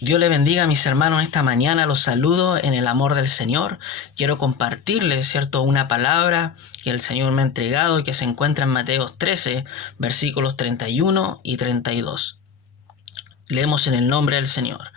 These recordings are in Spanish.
Dios le bendiga a mis hermanos esta mañana, los saludo en el amor del Señor. Quiero compartirles, ¿cierto?, una palabra que el Señor me ha entregado y que se encuentra en Mateo 13, versículos 31 y 32. Leemos en el nombre del Señor.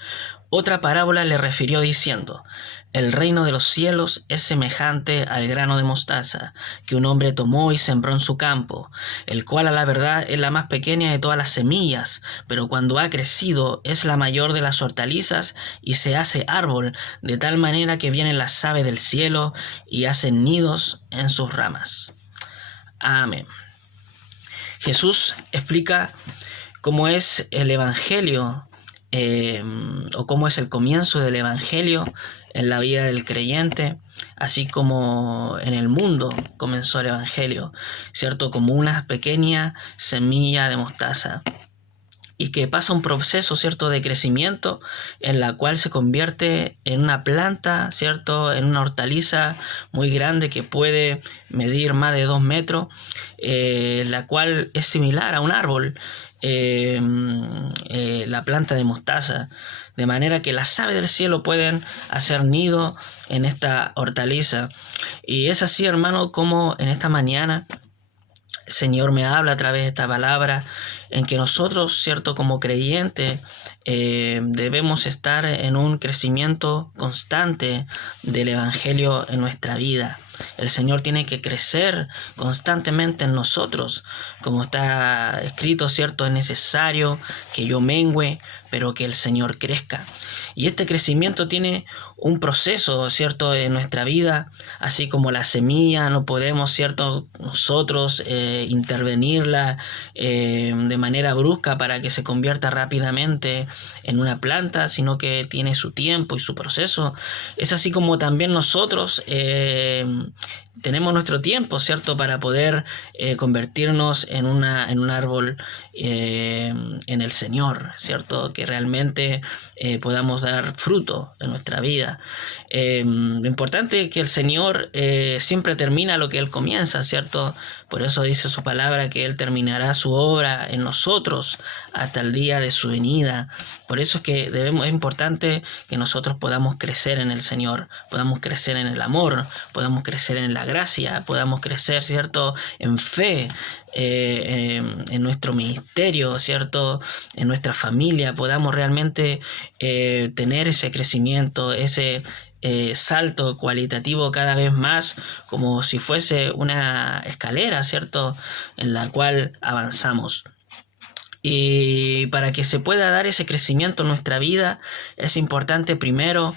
Otra parábola le refirió diciendo: el reino de los cielos es semejante al grano de mostaza que un hombre tomó y sembró en su campo, el cual a la verdad es la más pequeña de todas las semillas, pero cuando ha crecido es la mayor de las hortalizas y se hace árbol, de tal manera que vienen las aves del cielo y hacen nidos en sus ramas. Amén. Jesús explica cómo es el Evangelio o cómo es el comienzo del Evangelio en la vida del creyente, así como en el mundo comenzó el Evangelio, ¿cierto? Como una pequeña semilla de mostaza y que pasa un proceso, ¿cierto?, de crecimiento en la cual se convierte en una planta, ¿cierto?, en una hortaliza muy grande que puede medir más de 2 metros, la cual es similar a un árbol, la planta de mostaza, de manera que las aves del cielo pueden hacer nido en esta hortaliza. Y es así, hermano, como en esta mañana el Señor me habla a través de esta palabra, en que nosotros, ¿cierto?, como creyentes, debemos estar en un crecimiento constante del Evangelio en nuestra vida. El Señor tiene que crecer constantemente en nosotros. Como está escrito, ¿cierto?, es necesario que yo mengüe, pero que el Señor crezca. Y este crecimiento tiene un proceso, ¿cierto?, en nuestra vida, así como la semilla, no podemos, ¿cierto?, nosotros intervenirla de manera brusca para que se convierta rápidamente en una planta, sino que tiene su tiempo y su proceso. Es así como también nosotros tenemos nuestro tiempo, ¿cierto?, para poder convertirnos en un árbol en el Señor, ¿cierto?, que realmente podamos dar fruto en nuestra vida. Lo importante es que el Señor siempre termina lo que Él comienza, ¿cierto? Por eso dice su palabra que Él terminará su obra en nosotros hasta el día de su venida. Por eso es que es importante que nosotros podamos crecer en el Señor, podamos crecer en el amor, podamos crecer en la gracia, podamos crecer, ¿cierto?, en fe, en nuestro ministerio, ¿cierto?, en nuestra familia, podamos realmente tener ese crecimiento, ese salto cualitativo cada vez más, como si fuese una escalera, ¿cierto?, en la cual avanzamos. Y para que se pueda dar ese crecimiento en nuestra vida, es importante primero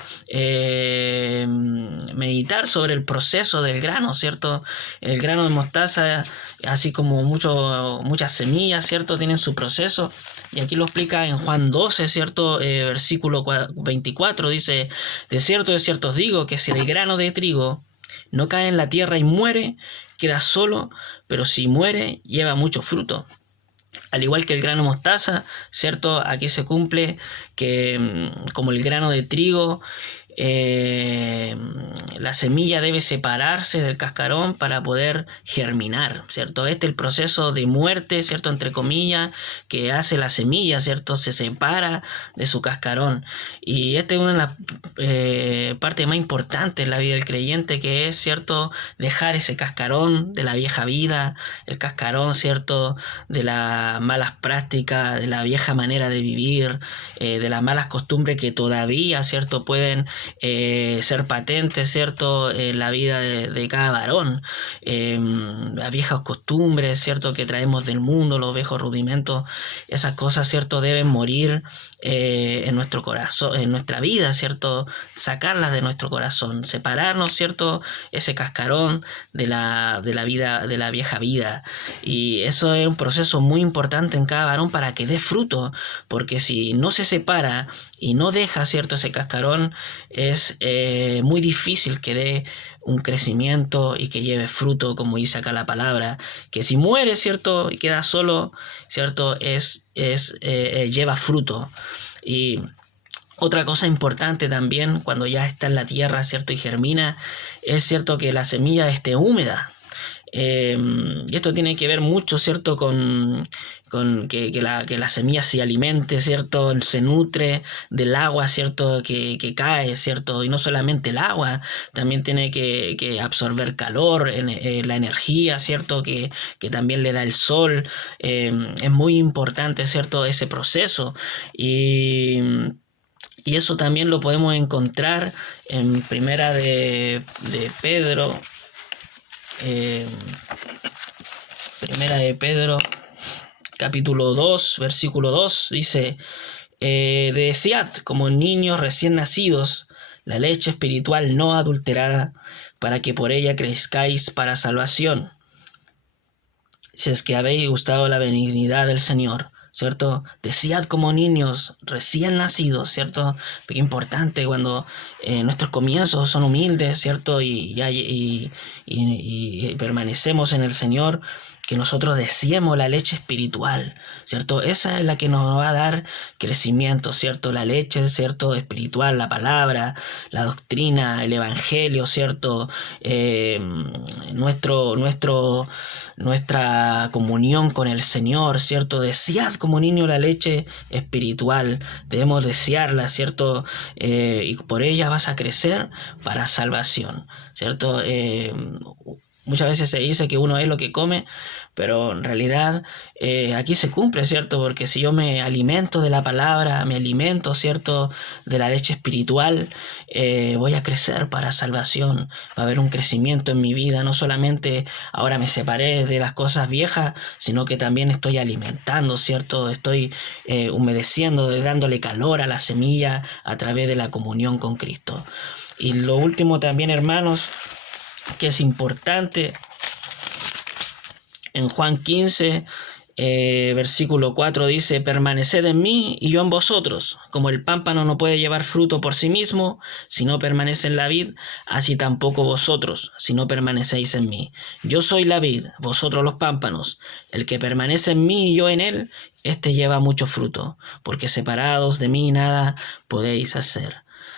meditar sobre el proceso del grano, ¿cierto? El grano de mostaza, así como muchas semillas, ¿cierto?, tienen su proceso. Y aquí lo explica en Juan 12, ¿cierto? Versículo 24, dice: de cierto os digo que si el grano de trigo no cae en la tierra y muere, queda solo, pero si muere, lleva mucho fruto. Al igual que el grano mostaza, ¿cierto? Aquí se cumple que como el grano de trigo, la semilla debe separarse del cascarón para poder germinar, ¿cierto? Este es el proceso de muerte, ¿cierto?, entre comillas, que hace la semilla, ¿cierto? Se separa de su cascarón. Y esta es una de las partes más importantes en la vida del creyente, que es, ¿cierto?, dejar ese cascarón de la vieja vida, el cascarón, ¿cierto?, de las malas prácticas, de la vieja manera de vivir, de las malas costumbres que todavía, ¿cierto?, pueden ser patentes, ¿cierto?, en la vida de cada varón. Las viejas costumbres, ¿cierto?, que traemos del mundo, los viejos rudimentos, esas cosas, ¿cierto?, deben morir en nuestro corazón, en nuestra vida, ¿cierto?, sacarlas de nuestro corazón, separarnos, ¿cierto?, ese cascarón de la vida, de la vieja vida. Y eso es un proceso muy importante en cada varón para que dé fruto, porque si no se separa y no deja, ¿cierto?, ese cascarón, es muy difícil que dé un crecimiento y que lleve fruto, como dice acá la palabra, que si muere, ¿cierto?, y queda solo, ¿cierto?, lleva fruto. Y otra cosa importante también, cuando ya está en la tierra, ¿cierto?, y germina, es cierto que la semilla esté húmeda. Y esto tiene que ver mucho, ¿cierto?, con que la semilla se alimente, ¿cierto?, se nutre del agua, ¿cierto?, que cae, ¿cierto? Y no solamente el agua, también tiene que absorber calor, la energía, ¿cierto?, que también le da el sol. Es muy importante, ¿cierto?, ese proceso. Y eso también lo podemos encontrar en Primera de Pedro. Primera de Pedro, capítulo 2, versículo 2, dice: desead como niños recién nacidos la leche espiritual no adulterada, para que por ella crezcáis para salvación, si es que habéis gustado la benignidad del Señor, ¿cierto? Desead como niños recién nacidos, ¿cierto? Qué importante cuando nuestros comienzos son humildes, ¿cierto? Y permanecemos en el Señor, que nosotros deseemos la leche espiritual, ¿cierto? Esa es la que nos va a dar crecimiento, ¿cierto? La leche, ¿cierto?, espiritual, la palabra, la doctrina, el evangelio, ¿cierto? Nuestra comunión con el Señor, ¿cierto? Desead como niño la leche espiritual, debemos desearla, ¿cierto? Y por ella vas a crecer para salvación, ¿cierto? Muchas veces se dice que uno es lo que come, pero en realidad aquí se cumple, ¿cierto? Porque si yo me alimento de la palabra, me alimento, ¿cierto?, de la leche espiritual, voy a crecer para salvación, va a haber un crecimiento en mi vida. No solamente ahora me separé de las cosas viejas, sino que también estoy alimentando, ¿cierto? Estoy humedeciendo, dándole calor a la semilla a través de la comunión con Cristo. Y lo último también, hermanos, que es importante, en Juan 15, versículo 4 dice: permaneced en mí y yo en vosotros. Como el pámpano no puede llevar fruto por sí mismo si no permanece en la vid, así tampoco vosotros si no permanecéis en mí. Yo soy la vid, vosotros los pámpanos. El que permanece en mí y yo en él, éste lleva mucho fruto, porque separados de mí nada podéis hacer,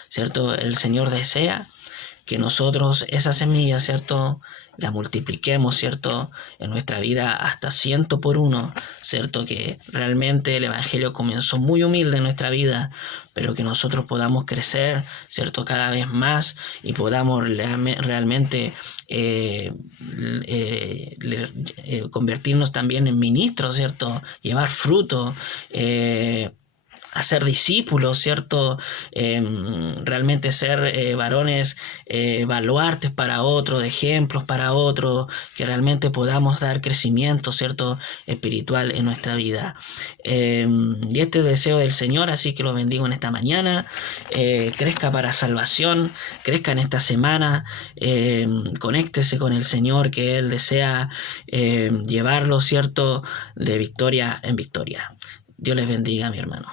¿cierto? El Señor desea que nosotros esa semilla, ¿cierto?, la multipliquemos, ¿cierto?, en nuestra vida hasta 100 por 1, ¿cierto? Que realmente el Evangelio comenzó muy humilde en nuestra vida, pero que nosotros podamos crecer, ¿cierto?, cada vez más, y podamos realmente convertirnos también en ministros, ¿cierto?, llevar fruto, hacer discípulos, ¿cierto? Realmente ser varones baluartes para otros, ejemplos para otros, que realmente podamos dar crecimiento, ¿cierto?, espiritual en nuestra vida. Y este deseo del Señor, así que lo bendigo en esta mañana. Crezca para salvación, crezca en esta semana, conéctese con el Señor, que Él desea llevarlo, ¿cierto?, de victoria en victoria. Dios les bendiga, mi hermano.